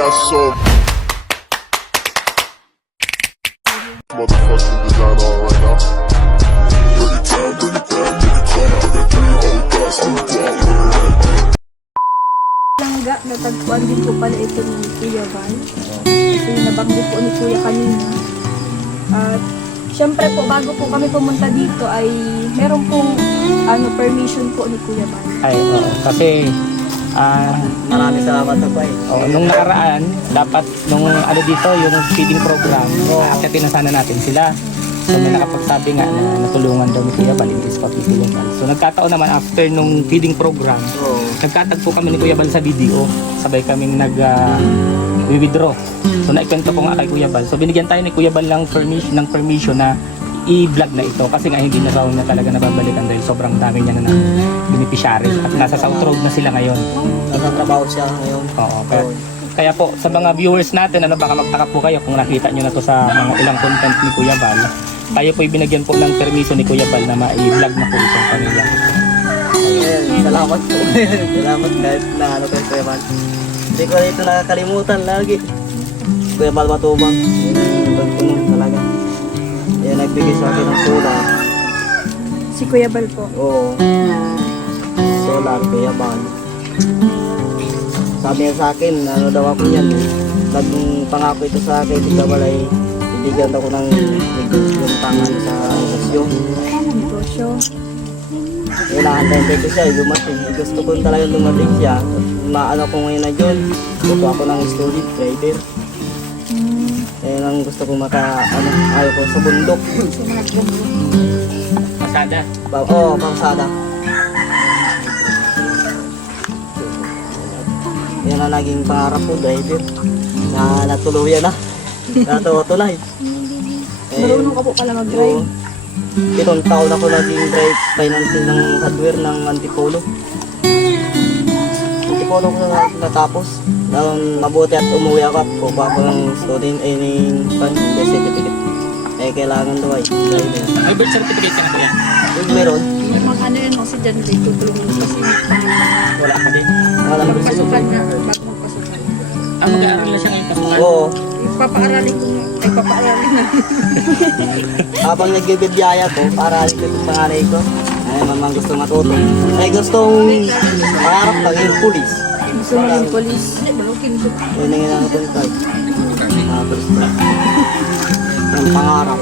got so motherfucking design on right now. Bring it down, bring it down, bring it down. I got 3 old guys on the block. Langga, natagpuan din po pala ito ni Kuya Val. Kasi nabanggit po ni Kuya kanina. At syempre po, bago po kami pumunta dito ay meron pong permission po ni Kuya Val. Ay, oo. Kasi Maraming salamat na po eh. nung nakaraan, dapat nung dito, yung feeding program, aakyatin na sana natin sila. So may nakapagsabi nga na natulungan daw ni Kuya Val in this Kuya Val. So nagkataon naman after nung feeding program, nagkatagpo kami ni Kuya Val sa video. Sabay kaming withdraw. So naikwento ko nga kay Kuya Val. So binigyan tayo ni Kuya Val ng permission na i-vlog na ito kasi nga hindi na raw niya talaga nababalikan dahil sobrang dami niya na beneficiary at nasa South Road na sila ngayon. Nagtatrabaho siya ngayon. Oo, kaya po sa mga viewers natin, baka magtaka po kayo kung nakita nyo na to sa mga ilang content ni Kuya Val. Tayo po binigyan po ng permiso ni Kuya Val na ma-i-vlog na po itong pamilya. Salamat po. Salamat kahit na kay Kuya Val. Hindi ko ito nakakalimutan lagi. Kuya Val Matubang. Pagpunong talaga. Yan nagbigay sa akin ng solar. Si Kuya Val po. Oo. Solar, Kuya Val. Sabi niya sa akin, daw ako yan. Naging pangako ito sa akin, Kuya Val ay bibigyan ako ng yung tangan sa negosyo. Negosyo. Inaantay ko siya, dumating. Gusto ko talaga dumating siya. Maano ko ngayon na yun. Gusto ako ng student trader. Yan ang gusto ko ayaw ko sa bundok. Pasada. Oo, pangsada. Yan ang naging pangarap ko, driver. Na natuluyan na. Natutunay. Marunong ka po pala mag-drive. 7 taon ako naging drive financing ng hardware ng Antipolo. Antipolo ko natapos. Mabuti at umuwi ako at kuha ko ng student certificate. Kailangan daw ay driver. May birth certificate ka na ba yan? Meron. Yung mga yun kasi dyan dito tulungan kasi Wala ka din. Wala na pasukan na, bago magpasukan. Mag-aaral na siya ngayon pasukan? Oo. Papaaralin ko na. Ay, papaaralin na. Habang nagbibiyaya ko, para ito yung panganay ko. Ay, mamang gusto matuto. Ay, gustong pangarap maging pulis. Gusto mo yung polis. Malukin ko. Yun ang inanap ko nito. Pulis ko. Ang pangarap.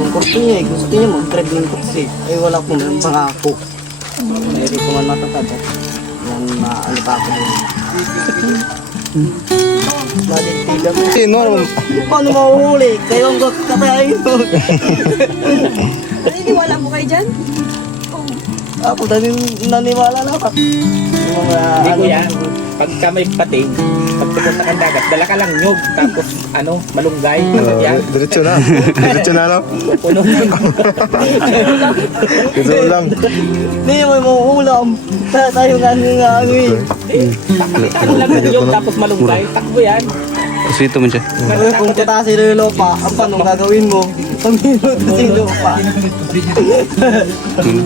Ang kurso niya eh. Gusto niya mag-drive ng kursi. Ay, wala ko ng pangako. Ay, hindi ko man matatad. Yan, maano pa ako din. Madintigan mo. Sino? Paano mahuhuli? Kayo ang katayin mo. Naniniwala mo kayo dyan? Ako naniwala na ako. Yung mga Hindi Kuya, pagka may pating, pag pupunta kang dagat, dala ka lang nyog, tapos malunggay. Yan. Diretso na. Diretso na lang. Puno nun. Ito lang. Hindi mo mahuhulam. Tayo nga eh. Pakita mo lang ng nyog, tapos malunggay. Takbo yan. Sweet mo siya. Kung tatasin yung lupa, ang paano gagawin mo? Pag binutos yung lupa.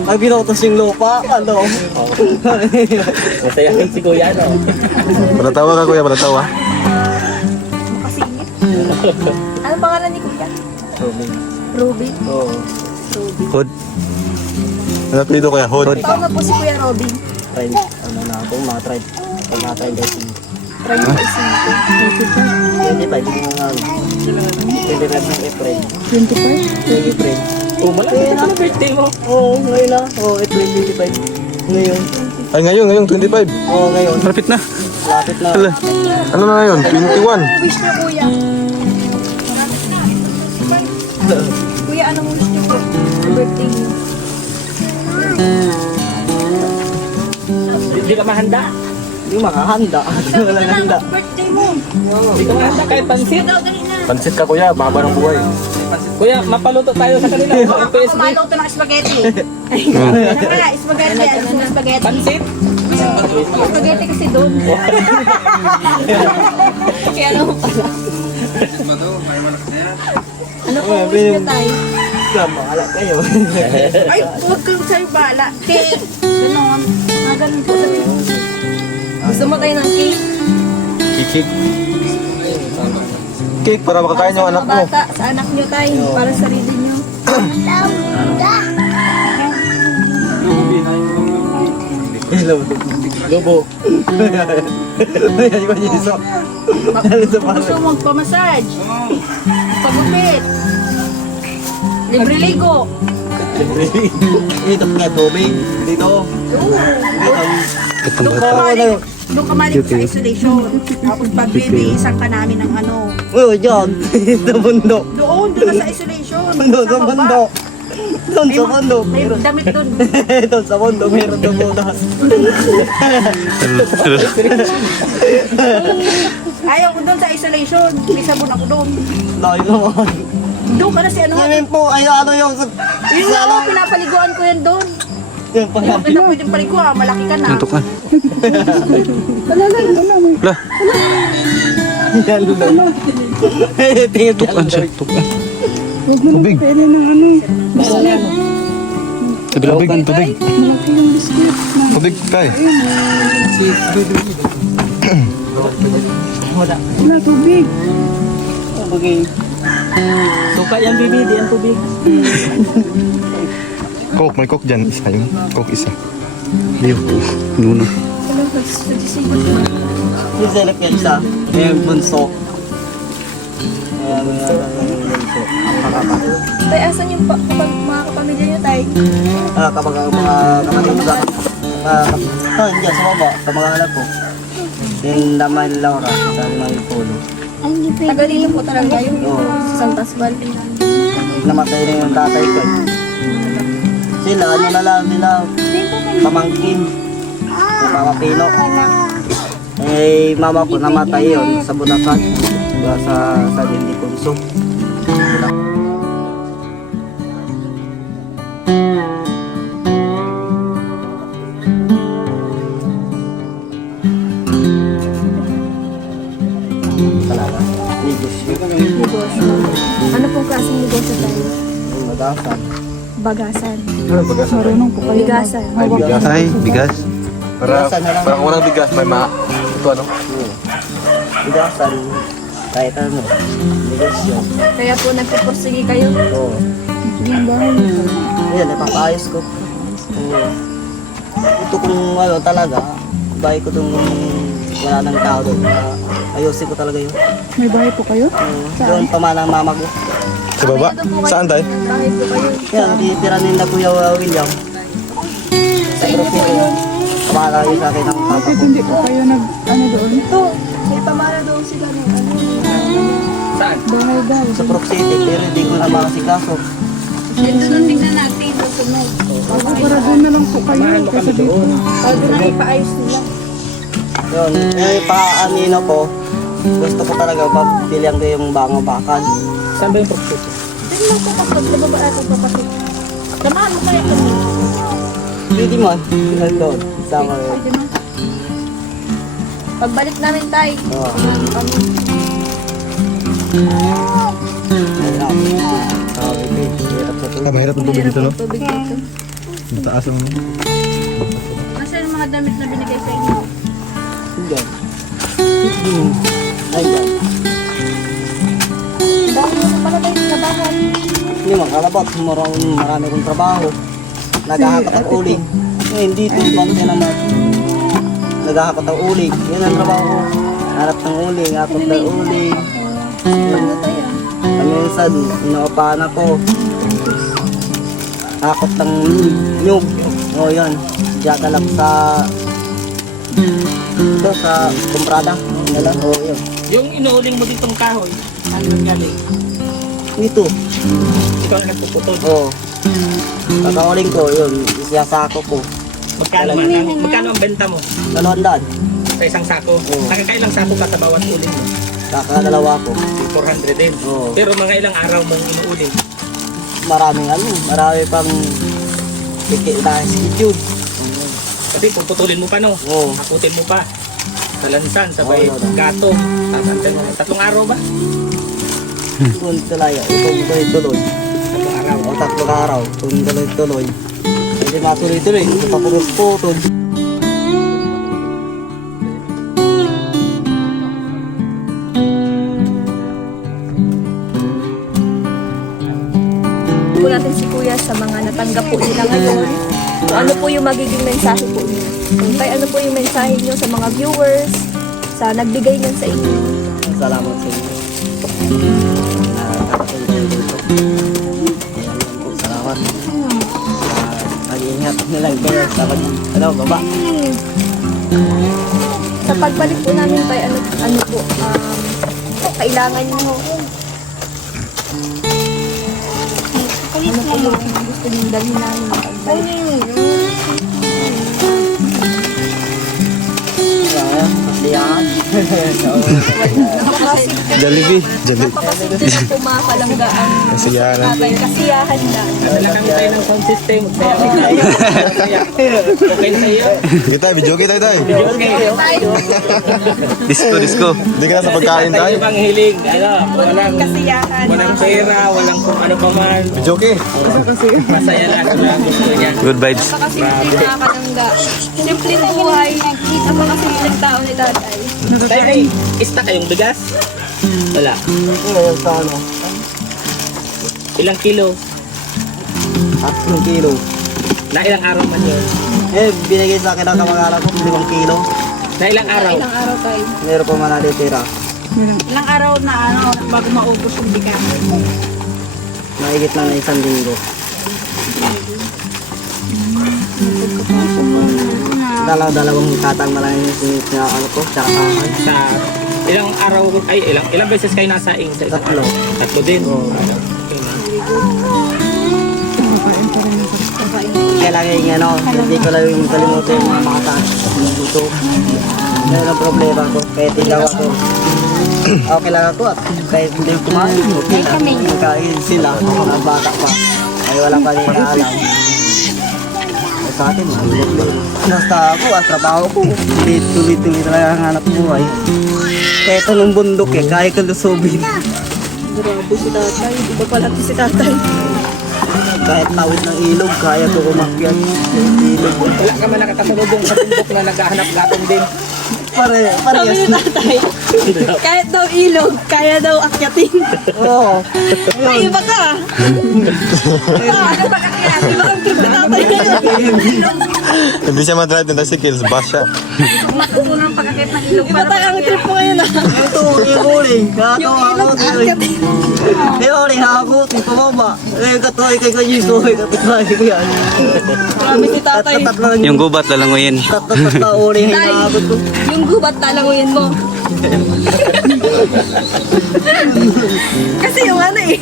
Pag binutos yung lupa, ano? Masaya rin si Kuya, no? Palatawa ka kuya, palatawa. Makasingit. Ano pangalan ni Kuya? Ruby. Oo. Ruby. Hood. Ano apelido kuya? Hood. Tawag na po si Kuya Robin. Try. Ano na ako, mga try. Pag na-try guys. Try mo isang ko. 25, hindi mo nga. 25 ng April. 25? Yung April. Oh, malapit na ang birthday mo. Oo, ngayon na. Oo, April 25. Ngayon. Ay ngayon 25. Oo, ngayon. Malapit na. Lapit na. Hala. Ano na ngayon? 21. Wish niyo, Kuya. Kuya, anong wish niyo po? Birthday niyo. Hindi ka mahanda. Hindi makahanda. Walang handa. Birthday mo. Hindi ka mahanda kahit pansit. Pansit ka kuya, baka ng buhay. Kuya, mapaluto tayo sa kanila. Ang PSB. Kumalong ito ng spaghetti. Kaya, spaghetti. Ano yung spaghetti? Pansit. Spaghetti kasi doon. Kaya ano pala. Ano po wish niyo tayo? Bahala kayo. Ay, huwag kang sa'yo bala. Cake. Ganon. Ganun po sabi mo. Gusto mo tayo ng cake? Cake. Cake para makakain yung Sa anak mga mo. bata, sa anak nyo tayo, para sa sarili nyo. Hello. Lobo. Ayan yung iso. Gusto mo magpamassage. Pagupit. Libre ligo. Dito nga tubig. Dito. Doon ka malik sa isolation. Tapos pag bibiisan ka namin ng ano. Uy, dyan. Sa bundok. Doon ka sa isolation. Doon sa baba. bundok. Doon sa bundok. May damit doon. Doon sa bundok. Meron doon butas. Ayaw ko doon sa isolation. May sabon ako doon. Layo naman. Doon ka na si ano. Yamin po, ay ano yung sa... Yun nga ako, pinapaliguan ko yan doon. Yung Hindi pala. kita pwedeng paliguan. Malaki ka na. Yan lang. Tingin Tukan siya, tukan. Tubig. Tubig, tubig. Tubig tayo. Okay. Suka yan, bibi, di yan tubig. Coke, may Coke dyan. Isa yun. Coke isa. Ayun. Nuno. Yung select yan isa. Yung bunso. Ayan, yung bunso. Ang pakapa. Tay, asan yung kapag mga kapamilya nyo, tay? Kapag ang mga kapatid dyan sa baba, kamag-anak ko. Yung damay ni Laura, sa limang pulo. Taga dito po talaga yun, Oo. sa Santas Valley. Namatay na yung tatay ko. Sila, ano na lang nila, pamangkin. Mama Pino. Eh, mama ko namatay yun sa Bulacan. Sa Dindi Kunso. Talaga. Negosyo. Negosyo. Ano pong klaseng negosyo tayo? Magasan. Bagasan. Ano bagasan? Marunong po kayo. Bigasan. Ay, bigas. Ay, bigas. Para, Bigasan na lang. para kung walang bigas, may ito ano? Bigasan. Kahit ano. Negosyo. Kaya po nagpupursige kayo. Oo. Ayan, ipapaayos ko. Oo. Ito kung ano talaga, bahay ko itong wala ng tao doon. Ayusin ko talaga yun. May bahay po kayo? Doon pamana ng mama ko. Sa baba? Saan tayo? Bahay po kayo. Yan, titira nila Kuya William. Sa Profico. Pamana yun sa akin ng papa ko. Hindi po kayo doon? Ito, may pamana doon sila ng ano. Saan? Bahay daw. Sa Prof City, pero hindi ko na makasikaso. Tingnan natin. Susunod. Para doon na lang po kayo. Samahan mo kami doon. Bago na ipaayos nila. Yun, eh, paanino ko, gusto ko talaga pagpilihan ko yung bakal. Saan ba yung proxy? Sige lang po kapag nababa at papakit. Samahan mo kaya kami. Hindi man, doon, sama yun. Pwede mo. Pagbalik namin tayo. Oo. Kami. Hirap sa tulog. Mahirap ang tubig dito, no? Tubig dito. Mataas ang... Nasaan yung mga damit na binigay sa inyo? Diyan. Ayan. Dahil mo pala tayo trabahan. Hindi makalabat, marami kong trabaho. Naghahakat ang uling. Eh, hindi ito, bakit naman. Naghahakat ang uling. Yun ang trabaho ko. Harap ng uling, hakot ng uling. Ano tayo? Minsan, inuupahan ako. Hakot ng nyug. O yan. Diyan ka lang sa... Ito, sa kumprada. Yan lang, o yun. Yung inuuling mo ditong kahoy, ano nangyari? Ito. Ikaw ang nagpuputol. Oo. Kakauling ko, yun. Isiyasako ko. Magkano ang benta mo 200. sa isang sako? Oo. Nakakailang sako ka sa bawat uling mo? Kakadalawa ko. 400 din. Oo. Pero mga ilang araw mong inuuling? Maraming ano, marami pang schedule. Kasi puputulin mo pa, no? Oo. Hakutin mo pa. Sa lansan, sabay Oo, oo. gato. Tatantan mo. 3 araw ba? Kung talaya, itong tuloy-tuloy. 3 araw. O 3 araw, kung tuloy-tuloy. Hindi matuloy-tuloy, ito pa putol. po natin si Kuya sa mga natanggap po nila ngayon. So, ano po yung magiging mensahe po niyo? So, tay, ano po yung mensahe niyo sa mga viewers, sa nagbigay niyan sa inyo? Salamat sa inyo. Nakakatawa kayo dito. Salamat. Mag-iingat nilang kayo sa baba. Sa pagbalik po namin tay, ano po, kailangan niyo ano po yung gusto niyong dalhin namin sa pagbalik? Kasiyahan. Jollibee. Jollibee. Napakasimple lang po mga palanggaan. Kasiyahan. Kasiyahan lang. Dala kami tayo ng sound system. Saya kami tayo. Okay sa iyo. Sige tayo, video tayo tayo. Okay. Disco. Hindi ka na sa pagkain Tayo tayo. bang hiling? Walang Kasiyahan. walang pera, walang kung ano pa man. Video okay. Masaya lang ang gusto niya. Good vibes. Napakasimple mga palangga. Simpleng buhay. Napakasimpleng tao ni tatay. Tayo ay ista kayong bigas? Wala. Ngayon sa ano? Ilang kilo? 3 kilo. Na ilang araw man yun? Binigay sa akin ang kamag-anak ko, 5 kilo. Na ilang araw? Ilang araw tayo? Meron pa man natitira. Ilang araw na bago maubos yung bigas. Mahigit na ng 1 linggo. Dalawang katang malaki yung sinit na ano ko, tsaka kahan. Sa ilang araw, ay ilang beses kayo nasaing sa isang 3. Tatlo din. Oo. Okay na. Kailangan yung ano, hindi ko lang yung kalimutan yung mga taas. Luto. Meron ang problema ko, kahit ilaw ako. Okay lang ako at kahit hindi kumain, okay lang. Magkain sila, mga bata pa. Ay wala pa rin alam. Sa atin, basta ako at trabaho ko, tuloy-tuloy talaga ang hanap buhay. Kahit anong bundok kaya ka lusubin. Grabe si tatay. Di ba pala si tatay? Kahit tawid ng ilog, kaya ko umakyat. Ilog. Wala ka man nakatasalubong sa bundok na naghahanap gatong din. Parehas Sabi ni na. tatay, kahit daw ilog, kaya daw akyatin. Oo. Ay, iba ka. Ano ba kaya? Iba kang trip ni tatay ngayon. Hindi siya madrive ng tricycles, bus siya. Matutunan pagkakit ng ilog Iba tayo ang trip mo ngayon ah. Ito, iuling. Yung ilog akyatin. Iuling, hakot. Ito ba? Katoy kay kanyusoy. Katoy ko yan. Grabe si tatay. Tatlo Yung gubat lalanguyin. Tatlo uling. Hakot ko. Yung gubat talanguyin mo. Kasi yung ano eh.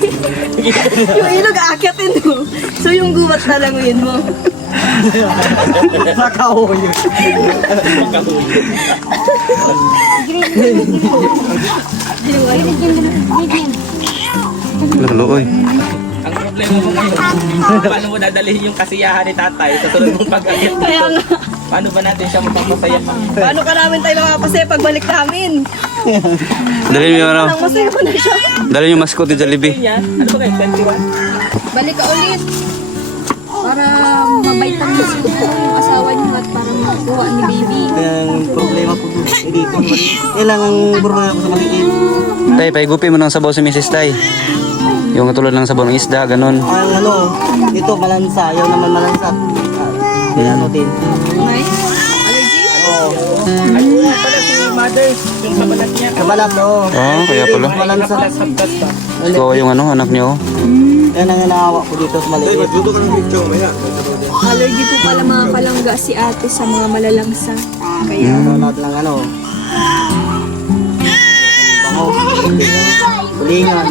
Yung ilog aakyatin mo. So yung gubat talanguyin mo. Nakao yun. Luluoy. Ang problema mo ngayon, paano mo dadalhin yung kasiyahan ni tatay sa sunod mong pag-akit Kaya dito? nga. Paano ba natin siya mapapasaya pa? Paano ka namin tayo makapasaya pagbalik namin? Dalhin yung ano, Nang masaya mo na siya. dalhin yung mascot ni Jollibee. Yan, ano ba kayo? 21? Balik ka ulit. Para mabait ang gusto ko yung asawa niyo at para makakuha ni baby. Kaya ang problema ko dito. Kailangan problema ko sa maliit. Tay, paigupi mo ng sabaw si Mrs. Tay. Yung katulad ng sabaw ng isda, ganun. Ang ano, ito malansa. Ayaw naman malansa. Kaya ano din. May allergy? Oo. Ayun nga pala si mother, yung kabalat niya. Kabalat, oo. Oo, kaya pala. Malansa. Hapdas pa. Ikaw yung ano, anak niyo. Yan ang inaawa ko dito sa maliit. Allergy po pala mga palangga si ate sa mga malalangsa. Kaya ano lahat ng ano. Bango. Kulingan.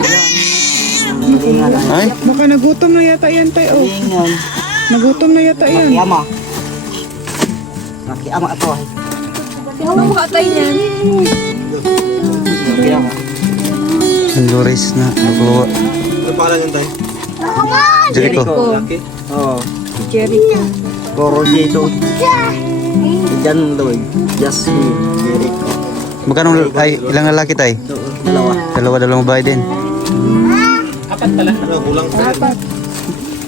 Kulingan. Ay, Baka nagutom na yata yan tayo. Kulingan. Nagutom na yata yan. Makiyama. Makiyama ito ay. Sino mo katay niyan? Makiyama. ang luris na. Nakuha. Ano pangalan yan tayo? Jericho. Oo. Si Jericho. Koro dito. Diyan doon. Jasmine. Jericho. Magkano, ay, ilang lalaki tay? Dalawa. Dalawang babae din. Apat pala. Ano, kulang pa rin.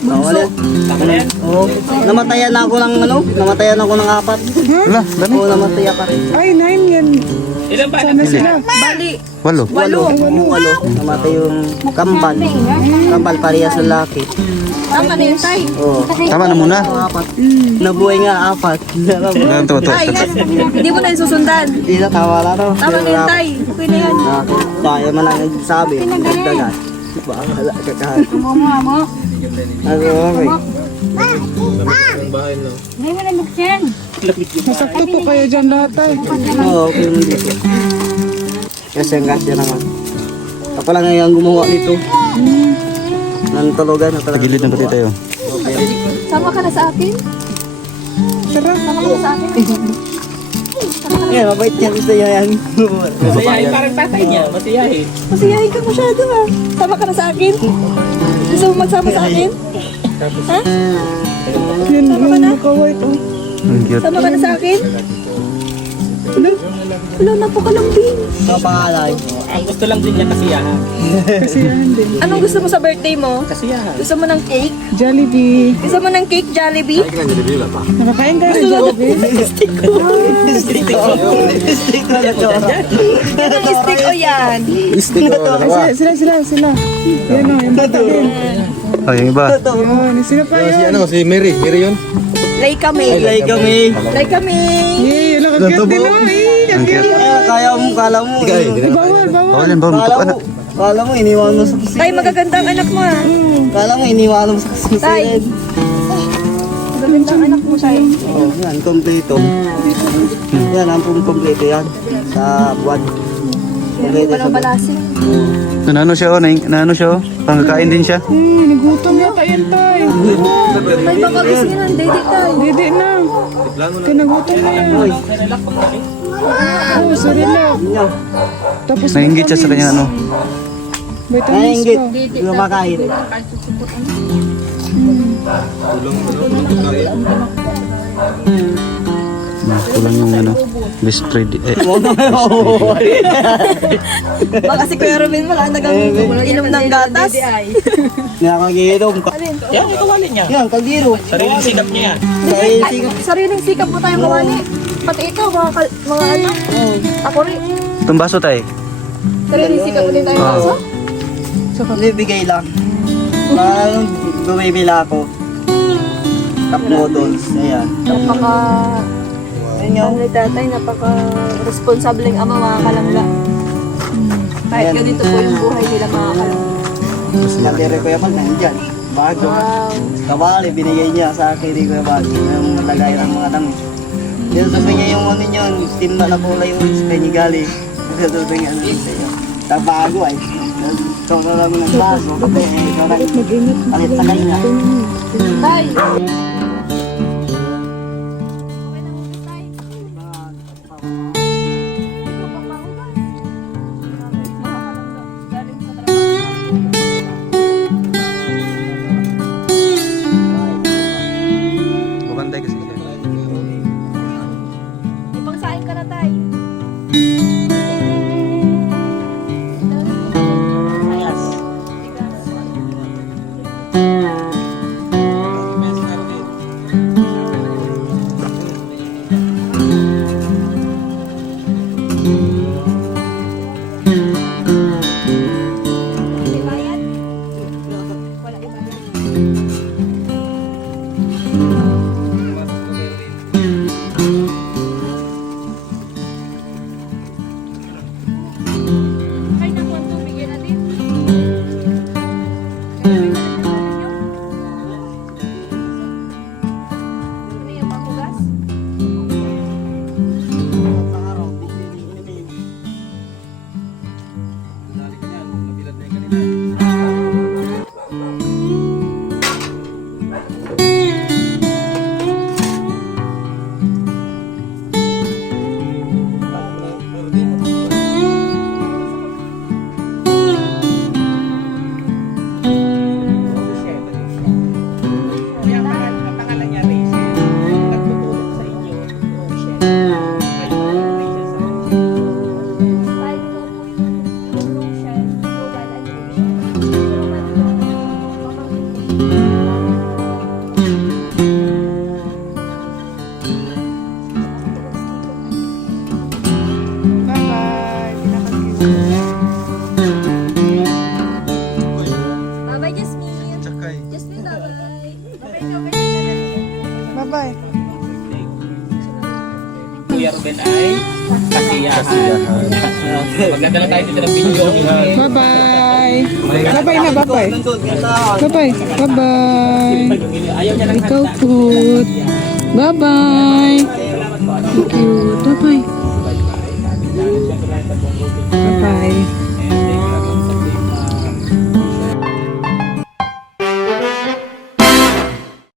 Wala. Tama na yan. Oo. Namatayan ako ng ano? Namatayan ako ng 4. Wala, dami. Oo, namatay pa rin. Ay, 9 yan. Ilan ba anak sila? Bali, Walo. walo. Walo. Namatay yung kambal. Kambal parehas sa laki. Tama na yun, tay. Oo. Tama na muna. Apat. Nabuhay nga apat. Ganito to. Tay, hindi mo na yung susundan. Hindi na tama na no. Tama na yun, tay. Okay na yan. Kaya man lang nagsabi. Dagat. Bahala ka ka. Ano okay. Masakto po kayo dyan lahat tayo. Oo, okay naman dito. Kasi ang gasya naman. Ako lang ngayon gumawa nito. Nantulugan na talaga. Tagilid na pati tayo. Sama ka na sa akin? Sama ka na sa akin? Yeah, mabait niya gusto niya yan. Masiyahin, parang tatay niya. Masiyahin. Masiyahin ka masyado ha. Sama ka na sa akin? Gusto mo magsama sa akin? Ha? Sama ka na? Ang cute. Sama ka na sa akin? Wala, napakalambing. Sa pangalay. Ang gusto lang din niya kasiyahan. Anong gusto mo sa birthday mo? Kasiyahan. Gusto mo ng cake? Jollibee. Gusto mo ng cake, Jollibee? Nakakain ka ng Jollibee? Stick ko na tsura. Yan ang stick o yan. Sila. Yan o, yung bata din. Oh, yung iba. Yun, sino pa yun? Si Mary. Mary yun? Lay kami. Ilay kami. Lay kami. Yay, wala ka cute din o. Ang cute. Kaya mo, kala mo. Bawal. Bawal yan, bawal. Kala mo. Kala mo, iniwan mo sa Tay, kusin. magaganda ang anak mo ha. Kala mo, iniwan mo sa Tay. kusin. Magaganda ang anak mo, Tay. Oh, yan, kompleto. Yan, ang kompleto yan. Sa buwan. Kompleto sa Walang buwan. balasin. Nanano siya, oh. Nanano siya, oh. Pangkakain din siya. Nagutom yata yan tayo. Tay, baka gusto nyo ng dede, Tay. Dede na. Kinagutom na yan. Oh, sorry lang. Yan. Tapos Nainggit siya sa kanya, ano. vitamins Nainggit. pa. Hindi makain. Kulang yung, ano, best friend. Baka si Kuya Ruben wala inom ng gatas. Nakakaginom ka. Yan, kawali niya. Yan, kagiro. Sariling sikap niya yan. Sariling sikap mo tayong kawali. Pati ikaw, mga ano. Ako rin. Itong baso tayo. Sariling sikap mo din tayong kaso. Bibigay lang. Parang bumibila ako. Cup noodles. Ayan. Napaka... Yun yung Ano tatay, napaka-responsableng ama mga kalangga. Kahit Ayan. ganito po yung buhay nila mga kalangga. natira ko yung nandyan. Bago. Wow. Kabali, binigay niya sa akin ni Kuya Bago. Yung lagay ng mga damit. Dito sa niya yung ano yun, timba na kulay yung sa nigali. Dito sa niya ano sa iyo. Bago ay. Ikaw na lang ng bago. Ikaw na palit sa kanya. Tay! Bumantay kasi siya. Ipangsain ka na, Tay. bye-bye. Kuya Ruben ay kasiyahan. Magdadala tayo dito ng video. Bye-bye. Bye-bye na, bye-bye. Nandun, ganda. Bye-bye. Bye-bye. Ayaw niya ng Ikaw food. Bye-bye. Thank you. Bye-bye. Bye-bye.